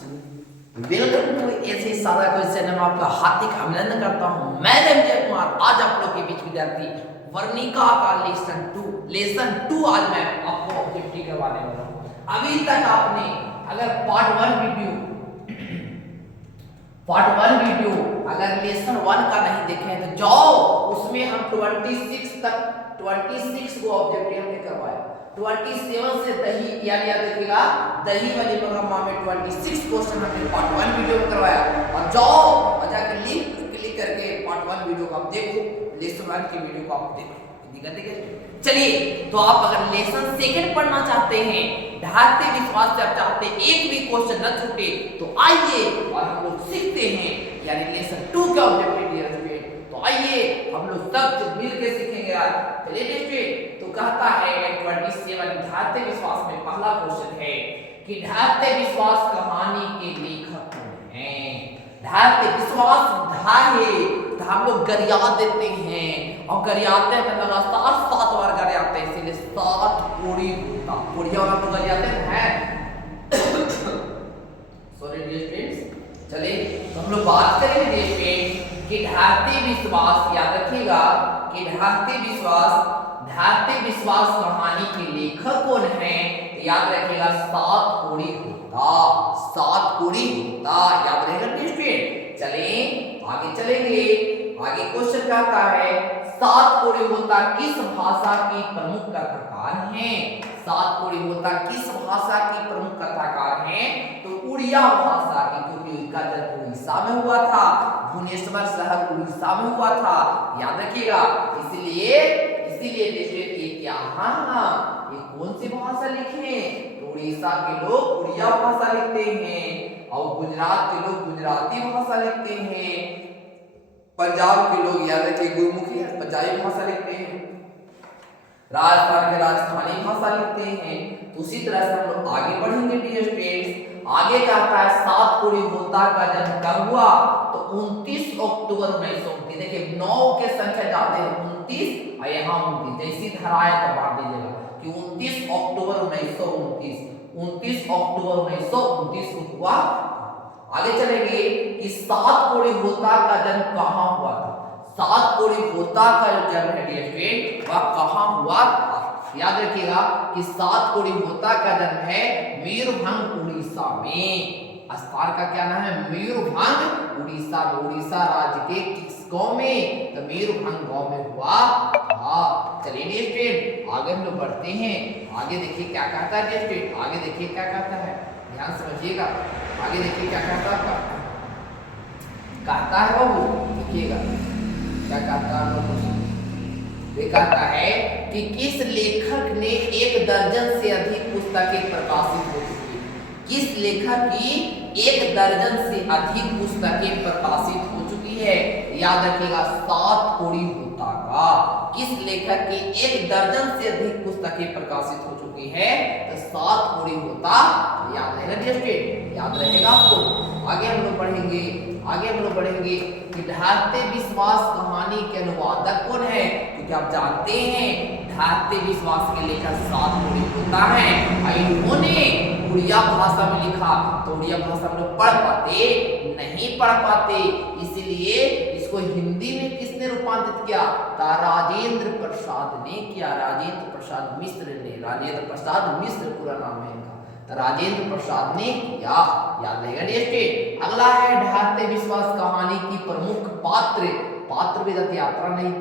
Welcome to ऐसे सादा question में आपका हार्दिक अभिनंदन करता हूं। मैं रंजय कुमार आज आप लोग के बीच विद्यार्थी वर्णिका का लेसन टू आज मैं आपको ऑब्जेक्टिव करवाने वाला हूं। अभी तक आपने अगर पार्ट वन वीडियो अगर लेसन वन का नहीं देखे हैं तो जाओ, उसमें हम 26 को ऑब्जेक्टिव हमने करवाया। 27 से दही याद रखिएगा, दही वाली प्रोग्राम में 26 क्वेश्चन हमने पार्ट वन वीडियो में करवाया। और जाओ और जाकर लिंक क्लिक करके पार्ट वन वीडियो को आप देखो, लेसन वन की वीडियो को आप देखो। चलिए, तो आप अगर लेसन सेकंड पढ़ना चाहते हैं, ढालते विश्वास से आप चाहते हैं एक भी क्वेश्चन न छूटे, तो आइए और हम लोग सीखते हैं यानी लेसन 2 के ऑब्जेक्टिव डियर स्टूडेंट। तो आइए हम लोग सब मिलकर सीखेंगे आज। चलिए स्टूडेंट, तो कहता है 27 ढालते विश्वास में पहला क्वेश्चन है कि ढालते विश्वास कहानी के लेखक कौन हैं। ढालते विश्वास ढा है तो हम लोग गरिया देते हैं और गरियाते हैं तो लगातार 7 बार गरियाते हैं, इसीलिए 7 कोड़ी होता कोड़िया वाला तो गरियाते हैं। सॉरी डियर फ्रेंड्स, चलिए तो हम लोग बात करेंगे डियर फ्रेंड्स कि ढालते विश्वास, याद रखिएगा कि ढालते विश्वास कहानी के लेखक कौन हैं। याद रखिएगा 7 कोड़ी होता, 7 कोड़ी होता, याद रहेगा डियर फ्रेंड। चलिए आगे चलेंगे। आगे क्वेश्चन कहता है 7 कोड़ी होता किस भाषा की प्रमुख कथाकार हैं। 7 कोड़ी होता किस भाषा की प्रमुख कथाकार हैं, तो उड़िया भाषा की, क्योंकि उनका जन्म उड़ीसा में हुआ था, भुवनेश्वर शहर उड़ीसा में हुआ था, याद रखिएगा। इसलिए ये क्या, हाँ ये कौन सी भाषा लिखे, तो उड़ीसा के लोग उड़िया भाषा लिखते हैं और गुजरात के लोग गुजराती भाषा लिखते हैं, पंजाब के लोग याद रखिए गुरमुखी पंजाबी भाषा लिखते हैं, राजस्थान के राजस्थानी भाषा लिखते हैं। तो उसी तरह से हम लोग आगे बढ़ेंगे डियर स्टूडेंट्स। आगे कहता है 7 कोड़ी होता का जन्म कब हुआ, तो 29 अक्टूबर 1929। देखिए 9 के संख्या जाते हैं 29 और यहाँ 29 जैसी धराए तो बांट दीजिएगा कि 29 अक्टूबर 1929 को हुआ। आगे चलेंगे कि 7 कोड़ी होता का जन्म कहाँ हुआ था। 7 कोड़ी होता का जो जन्म है डियर फ्रेंड वह कहाँ हुआ था। याद रखिएगा कि 7 कोड़ी होता का जन्म है मयूरभंज उड़ीसा में। स्थान का क्या नाम है, मयूरभंज उड़ीसा में। उड़ीसा राज्य के किस गांव में, तो मयूरभंज गांव में हुआ। हाँ चलिए डियर फ्रेंड आगे हम लोग बढ़ते हैं। आगे देखिए क्या कहता है डियर फ्रेंड, आगे देखिए क्या कहता है, ध्यान समझिएगा। आगे देखिए क्या कहता है, कहता है बाबू देखिएगा क्या कहता है। कहता है कि किस लेखक ने 1 दर्जन से अधिक पुस्तकें प्रकाशित हो चुकी है। किस लेखक की 1 दर्जन से अधिक पुस्तकें प्रकाशित हो चुकी है। याद रखिएगा 7 कोड़ी होता का किस लेखक की 1 दर्जन से अधिक पुस्तकें प्रकाशित हो चुकी है, तो 7 कोड़ी होता। याद रहेगा डियर स्टूडेंट, याद रहेगा आपको। आगे हम लोग बढ़ेंगे कि ढालते विश्वास कहानी के अनुवादक कौन है, क्योंकि आप जानते हैं ढालते विश्वास के लेखक 7 कोड़ी होता है। इन्होंने उड़िया भाषा में लिखा, तो उड़िया भाषा में लोग नहीं पढ़ पाते, इसलिए इसको हिंदी में किसने रूपांतरित किया, राजेंद्र प्रसाद ने किया। राजेंद्र प्रसाद मिश्र पूरा नाम है इनका, तो राजेंद्र प्रसाद ने किया। याद रहेगा डियर स्टूडेंट। अगला है ढालते विश्वास कहानी की प्रमुख पात्र विदत यात्रा नहीं,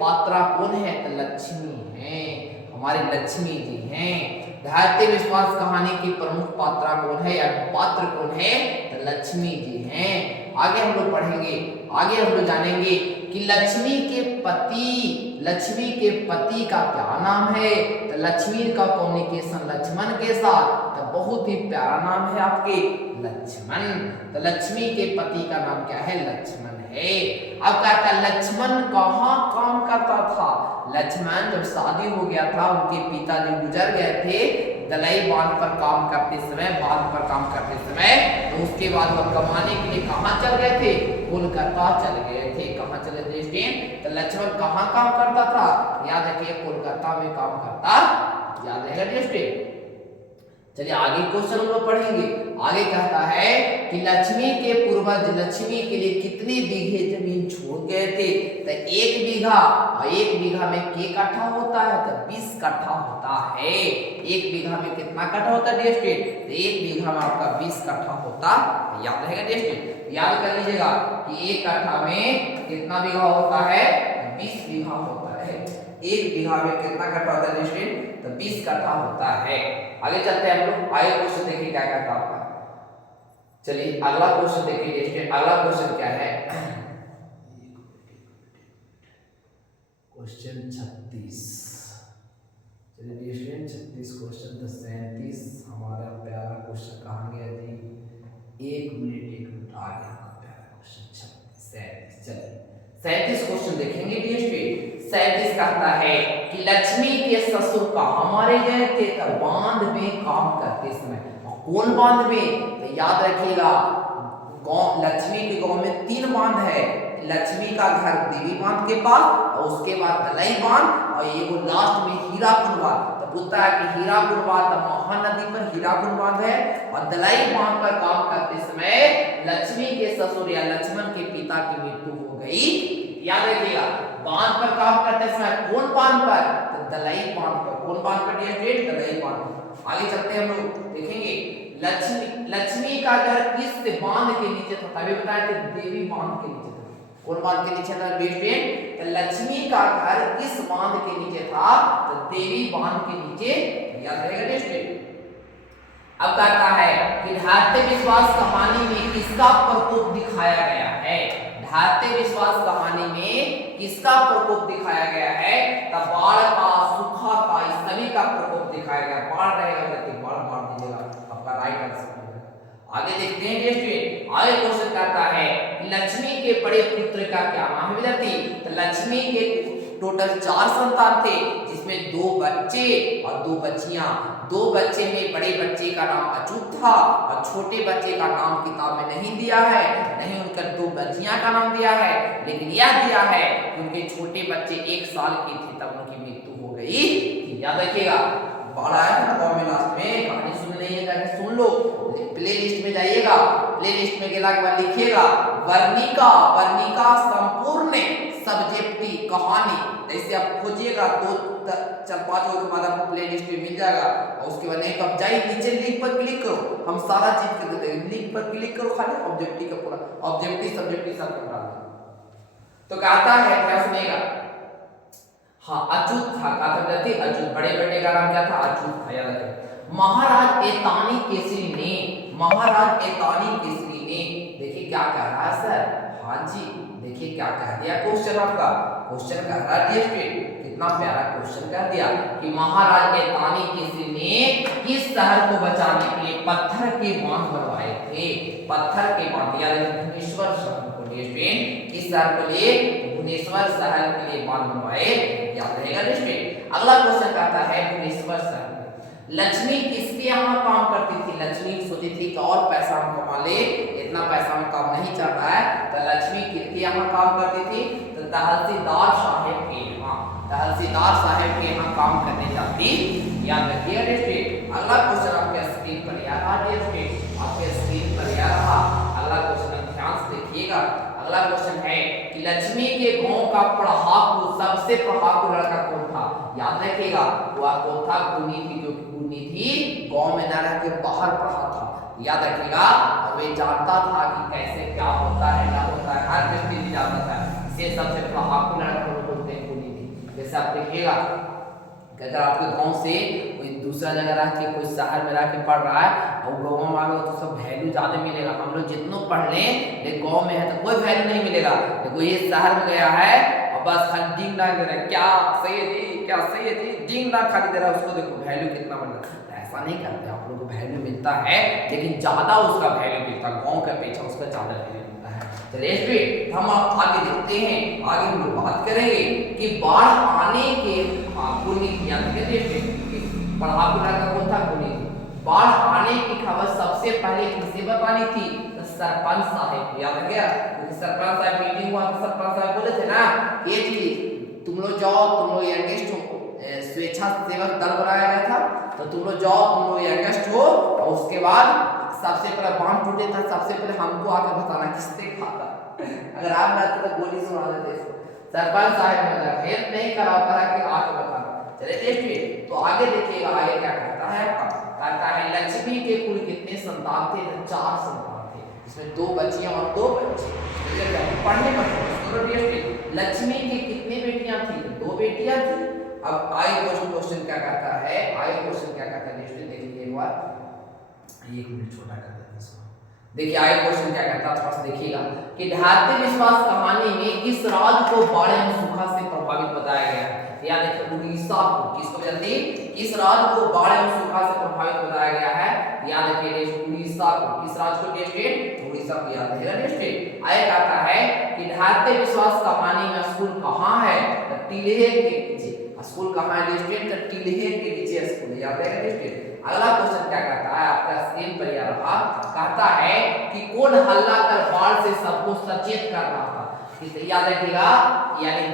पात्रा कौन है, तो लक्ष्मी है, हमारे लक्ष्मी जी हैं। ढालते विश्वास कहानी की प्रमुख पात्रा कौन है या पात्र कौन है, तो लक्ष्मी जी हैं। आगे हम लोग पढ़ेंगे, आगे हम लोग जानेंगे कि लक्ष्मी के पति का क्या नाम है, तो लक्ष्मी का कम्युनिकेशन लक्ष्मण के साथ, तो बहुत ही प्यारा नाम है आपके लक्ष्मण। तो लक्ष्मी के पति का नाम क्या है, लक्ष्मण है। अब कहता है लक्ष्मण कहाँ काम करता था। लक्ष्मण जब शादी हो गया था, उनके पिताजी गुजर गए थे, दलाई बांध पर काम करते समय, तो उसके बाद वह कमाने के लिए कहाँ चल गए थे, कोलकाता चल गए थे। कहाँ चले थे स्टूडेंट, तो लक्ष्मण कहाँ काम करता था, याद रखिए कोलकाता में काम करता, याद रहेगा स्टूडेंट। चलिए आगे क्वेश्चन हम लोग पढ़ेंगे। आगे कहता है कि लक्ष्मी के पूर्वज लक्ष्मी के लिए कितने बीघे जमीन छोड़ गए थे? तो 1 बीघा, और 1 बीघा में के कट्ठा होता है? तो 20 कट्ठा होता है। 1 बीघा में कितना कट्ठा होता है डियर स्टूडेंट? तो 1 बीघा में आपका 20 कट्ठा होता है। याद रहेगा डियर स्टूडेंट, याद कर लीजिएगा कि 1 कट्ठा में कितना बीघा होता है? 20 बीघा होता है। 1 बीघा में कितना कट्ठा होता है डियर स्टूडेंट? तो 20 कट्ठा होता है। आगे चलते हैं हम लोग, आगे क्वेश्चन देखिए क्या कहता है। चलिए अगला क्वेश्चन देखिए। अगला क्वेश्चन क्या है? क्वेश्चन 36। चलिए स्टूडेंट 36 क्वेश्चन तो 37 हमारा प्यारा क्वेश्चन कहाँ गया जी? 1 मिनट आ गया प्यारा क्वेश्चन 37। चलिए 37 क्वेश्चन देखेंगे डियर स्टूडेंट। 37 कहता है कि लक्ष्मी के ससुर कहाँ मारे गए थे? तो बांध में काम करते समय। कौन बांध में? तो याद रखिएगा, गांव लक्ष्मी के गांव में 3 बांध है। लक्ष्मी का घर देवी बांध के पास, और उसके बाद दलाई बांध, और ये वो लास्ट में हीराकुंड बांध। तो पूछता है कि हीराकुंड बांध तो महानदी पर हीराकुंड बांध है, और दलाई बांध पर काम करते समय लक्ष्मी के ससुर या लक्ष्मण के पिता की मृत्यु हो गई। याद रखिएगा, बांध पर काम करते समय कौन बांध पर? तो दलाई बांध पर। कौन बांध पर डियर स्टूडेंट? दलाई बांध पर। आगे चलते हैं हम लोग देखेंगे लक्ष्मी का घर किस बांध के नीचे था? तभी बताया थे देवी बांध के नीचे था। कौन बांध के नीचे था डियर स्टूडेंट? तो लक्ष्मी का घर किस बांध के नीचे था? तो देवी बांध के नीचे। याद रहेगा डियर स्टूडेंट। अब कहता है कि भारतीय विश्वास कहानी में किसका प्रकोप दिखाया गया है? भारतीय विश्वास कहानी में किसका प्रकोप दिखाया गया है? तब बाढ़ का, सूखा का, इस सभी का प्रकोप दिखाया गया। बाढ़ रहेगा तो बाढ़ मार दीजिएगा, आपका राइट आंसर होगा। आगे देखते हैं डियर स्टूडेंट। आगे क्वेश्चन कहता है कि लक्ष्मी के बड़े पुत्र का क्या नाम है विद्यार्थी? तो लक्ष्मी के टोटल 4 संतान थे, जिसमें 2 बच्चे और 2 बच्चियां। 2 बच्चे में बड़े बच्चे का नाम अच्युत था, और छोटे बच्चे का नाम किताब में नहीं दिया है, नहीं उनका 2 बच्चियां का नाम दिया है, लेकिन यह दिया है कि उनके छोटे बच्चे 1 साल के थे तब उनकी मृत्यु हो गई। याद रखिएगा, बाढ़ आया था गाँव में, लास्ट में कहानी सुन नहीं है, सुन लो, प्ले लिस्ट में जाइएगा, प्ले लिस्ट में गेला के बाद लिखिएगा वर्णिका। वर्णिका संपूर्ण सब्जेक्टी कहानी, ऐसे आप खोजिएगा 2-4-5 के बाद आपको प्ले लिस्ट में मिल जाएगा। और उसके बाद नहीं तो आप जाइए नीचे लिंक पर क्लिक करो, हम सारा चीज कर देते हैं। लिंक पर क्लिक करो, खाली ऑब्जेक्टिव का पूरा ऑब्जेक्टिव सब्जेक्टिव सब बता दो। तो कहता है क्या सुनेगा? हाँ अच्युत था, कहा था अच्युत, बड़े बेटे का नाम क्या था? अच्युत था। याद रखिए महाराज एतानी केसरी ने, महाराज एतानी केसरी ने, देखिए क्या कह रहा है सर? हाँ जी देखिए क्या कह दिया क्वेश्चन आपका। क्वेश्चन कह रहा है डियर स्टूडेंट, कितना प्यारा क्वेश्चन कह दिया कि महाराज एतानी केसरी ने किस शहर को बचाने के लिए पत्थर के बांध बनवाए थे? पत्थर के बांध, याद रखिए भुवनेश्वर शहर को डियर स्टूडेंट, किस शहर के लिए? भुवनेश्वर शहर के लिए बांध बनवाए। याद रहेगा डियर स्टूडेंट। अगला क्वेश्चन कहता है भुवनेश्वर शहर लक्ष्मी किसके यहाँ काम करती थी? लक्ष्मी सोची थी कि और पैसा हम कमा ले, इतना पैसा में काम नहीं चल रहा है, तो लक्ष्मी किसके यहाँ काम करती थी? तो तहसीलदार साहब के यहाँ, तहसीलदार साहब के यहाँ काम करने जाती। याद रखिए डियर स्टूडेंट। अगला क्वेश्चन आपके स्क्रीन पर आ रहा डियर स्टूडेंट, आपके स्क्रीन पर आ रहा अगला क्वेश्चन, ध्यान से देखिएगा। अगला क्वेश्चन है कि लक्ष्मी के गांव का पढ़ाकू, सबसे पढ़ाकू लड़का कौन था? याद रखिएगा वह कौन था? गुनी थी, जो गुनी थी गांव में न रह के बाहर पढ़ा था। याद रखिएगा, और वे जानता था कि कैसे क्या होता है ना होता है, हर व्यक्ति जानता था। इसे सबसे पढ़ाकू लड़का बोलते हैं गुनी थी। जैसे आप देखिएगा अगर आपके गांव से कोई दूसरा जगह रह के कोई शहर में रह के पढ़ रहा है और गाँव में आ गए तो सब वैल्यू ज़्यादा मिलेगा। हम लोग जितना पढ़ लें लेकिन गाँव में है तो कोई वैल्यू नहीं मिलेगा। देखो ये शहर में गया है और बस खाली डिंग डांग दे रहा है, क्या सही है जी, क्या सही है जी, डिंग डांग खाली दे रहा है, उसको देखो वैल्यू कितना बढ़ रहा है। ऐसा नहीं करते, आप लोग को वैल्यू मिलता है लेकिन ज़्यादा उसका वैल्यू मिलता है, गाँव के अपेक्षा उसका ज़्यादा वैल्यू मिलता है। चलिए हम आगे देखते हैं, आगे हम लोग बात करेंगे कि बाढ़ आने के पढ़ाकू लड़का कौन था? गुनी थी। बाढ़ आने की खबर सबसे पहले किसे बतानी थी? तो सरपंच साहब। याद है क्या? क्योंकि सरपंच साहब मीटिंग हुआ तो सरपंच साहब बोले थे ना ये चीज तुम लोग जाओ, तुम लोग यंगेस्ट हो, स्वेच्छा सेवक दल बनाया गया था, तो तुम लोग जाओ, तुम लोग यंगेस्ट हो उसके बाद सबसे पहले बांध टूटे था, सबसे पहले हमको आकर बताना किसने खाता। अगर आप रहते तो गोली से उड़ा देते इसको। सरपंच साहब ने हेल्प नहीं करा कि आके बताना। चलिए देखिए तो आगे देखिएगा, आगे क्या करता है आपका, कहता है लक्ष्मी के कुल कितने संतान थे, 4 संतान थे, इसमें 2 बच्चियां और 2 बच्चे। पढ़ने पर लक्ष्मी की कितनी बेटियां थी, 2 बेटियां थी। अब आगे क्वेश्चन क्या कहता है, आगे क्वेश्चन क्या कहता है देखिए एक बार, एक मिनट छोटा कर देते हैं इसको। देखिए आगे क्वेश्चन क्या कहता है, थोड़ा सा देखिएगा कि ढाते विश्वास कहानी में किस राज को बाढ़ एवं सूखा से प्रभावित बताया गया है। या देखिए उड़ीसा को, किसको जल्दी, किस राज को बाढ़ एवं सूखा से प्रभावित बताया गया है, याद रखिए उड़ीसा को। किस राज को, स्टेट उड़ीसा को याद रखिएगा स्टेट। आगे कहता है कि ढाते विश्वास कहानी में स्कूल कहां है, टिलहे के पीछे। स्कूल कहां है स्टेट, टिलहे के पीछे स्कूल, याद रखिएगा स्टेट। अगला क्वेश्चन क्या कहता है आपका स्क्रीन पर यह रहा, कहता है कि कौन हल्ला कर बाढ़ से सबको सचेत कर रहा था। याद रखिएगा, यानी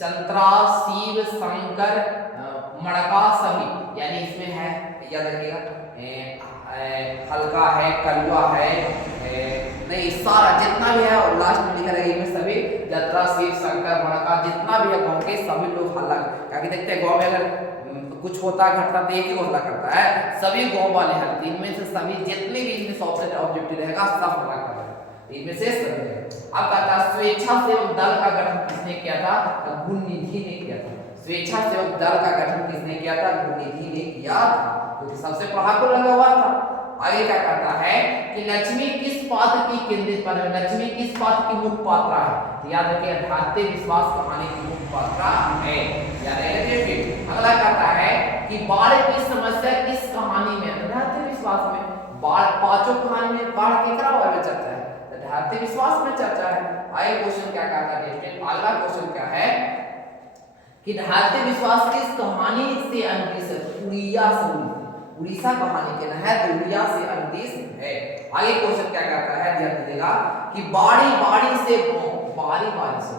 चंद्रा शिव शंकर मड़का सभी, यानी इसमें है, याद रखिएगा हल्का है, कलवा है, नहीं सारा जितना भी है और लास्ट में लिखा रहेगा इनमें सभी चंद्रा शिव शंकर मड़का जितना भी है गाँव के सभी लोग हल्ला, क्योंकि देखते हैं गाँव में अगर कुछ होता है घटना तो एक ही हल्ला करता है, सभी गांव वाले हल्ला, इनमें से सभी जितने भी इसमें सॉफ्टवेयर ऑब्जेक्टिव रहेगा सब हल्ला कर रहे हैं, इनमें से सभी। अब कहता है स्वेच्छा सेवक दल का गठन किसने किया था, गुणनिधि ने किया था। स्वेच्छा सेवक दल का गठन किसने किया था, गुणनिधि ने किया था, क्योंकि सबसे पढ़ाकू लगा हुआ था। आगे क्या कहता है कि लक्ष्मी किस पात्र की केंद्रित पर है, लक्ष्मी किस पात्र की मुख्य पात्रा है, तो याद रखिए ढाते विश्वास कहानी की मुख्य पात्रा है, याद रखिए। अगला कहता है कि बाढ़ की समस्या किस कहानी में, ढाते विश्वास में। बाढ़ पांचों कहानी में बाढ़ केकरा बारे में चर्चा है, तो ढाते विश्वास में चर्चा है। आगे क्वेश्चन क्या कहता है, अगला क्वेश्चन क्या है कि ढाते विश्वास किस कहानी से अनुदेश है, उड़िया से, उड़ीसा कहानी के ना है तो उड़िया से अनुदेश है। आगे क्वेश्चन क्या कहता है, ध्यान दीजिएगा कि बारी बारी से बारी बारी से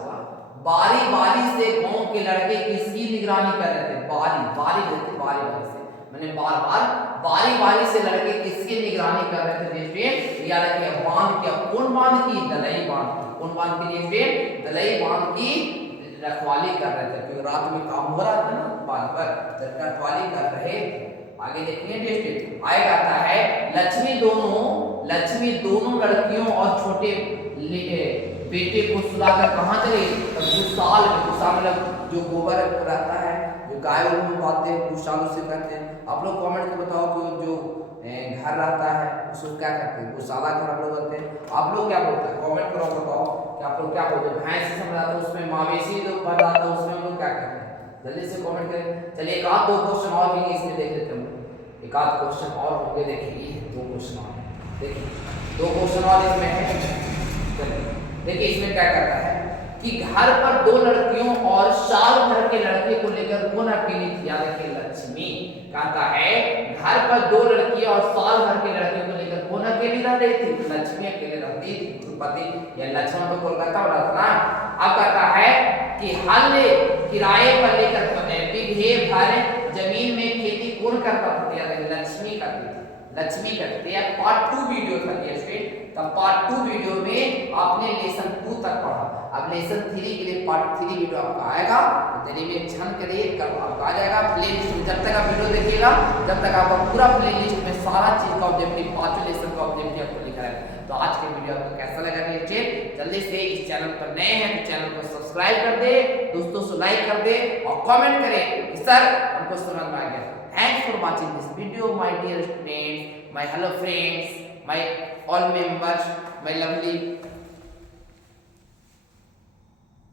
बारी बारी से गांव के लड़के किसकी निगरानी कर रहे थे, बारी बारी से, बारी बारी से मैंने बार बार बारी बारी से लड़के किसकी निगरानी कर रहे थे स्टूडेंट, याद रखिए बांध क्या, कौन बांध की, दलई बांध की, कौन बांध की स्टूडेंट, दलई बांध की रखवाली कर रहे थे, क्योंकि रात में काम हो रहा था ना बांध पर, रखवाली कर रहे। आगे देखिए स्टूडेंट, आगे आता है लक्ष्मी दोनों लड़कियों और छोटे बेटे को सुलाकर कहाँ चले, गुसाल में, गुसाल मतलब जो गोबर रहता है, जो गाय में पाते हैं गुसाल उसे कहते हैं। आप लोग कमेंट को बताओ कि जो घर रहता है उसको क्या कहते हैं, गुसाला घर आप लोग कहते हैं, आप लोग क्या बोलते हैं, कमेंट करो बताओ कि आप लोग क्या बोलते हैं। भैंस से समझाते हैं, उसमें मवेशी लोग बताते हैं, उसमें लोग क्या कहते हैं, जल्दी से कमेंट करें। चलिए एक आध 2 क्वेश्चन और भी इसमें देख लेते हैं, एक आध क्वेश्चन और होंगे, देखिए 2 क्वेश्चन और, देखिए 2 क्वेश्चन और इसमें है। चलिए देखिए इसमें क्या करता है कि घर पर 2 लड़कियों और साल भर के लड़के को लेकर कौन अकेली थी, याद रखिए लक्ष्मी। कहता है घर पर 2 लड़कियां और साल भर के लड़के को लेकर कौन अकेली रह रही थी, लक्ष्मी अकेले रहती थी, पति या लक्ष्मण तो कोलकाता में रहता ना। अब कहता है कि हल किराए पर लेकर बीघे भर जमीन में खेती कौन करता था, याद रखिए लक्ष्मी करती थी, लक्ष्मी करती है। पार्ट 2 वीडियो था ये स्टूडेंट, तब पार्ट 2 वीडियो में आपने लेसन 2 तक पढ़ा, अब लेसन 3 के लिए पार्ट 3 वीडियो आपका आएगा, तो चलिए में क्षण करिए कब आपका आ जाएगा प्लेलिस्ट में। जब तक आप वीडियो देखिएगा जब तक आपका पूरा प्लेलिस्ट में सारा चीज का ऑब्जेक्टिव, 5 लेसन का ऑब्जेक्टिव आपको लिखा है। तो आज के वीडियो आपको कैसा लगा नीचे जल्दी से, इस चैनल पर नए हैं तो चैनल को सब्सक्राइब कर दे, दोस्तों से लाइक कर दे और कमेंट करें कि सर हमको समझ में आ गया। Thanks for watching this video my dear students, my hello friends, my all members, my lovely